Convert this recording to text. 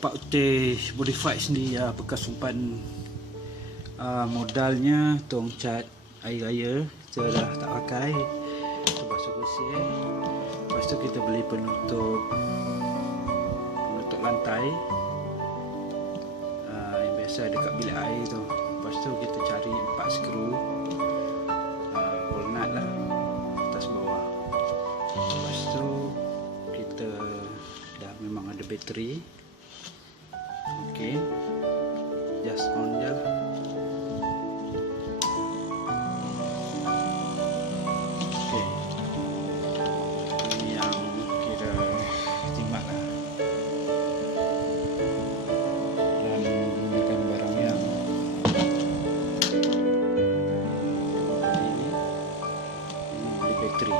Pak Uteh modified sendiri bekas umpan modalnya tong cat air raya kita dah tak pakai, kita basuh bersih. Lepas tu kita beli penutup lantai yang biasa dekat bilik air tu. Lepas tu kita cari 4 skru walnut lah atas bawah. Lepas tu kita dah memang ada bateri. Okey, just on je lah. Okey, ini yang kira timat lah, dan menggunakan barang yang ini beli bateri.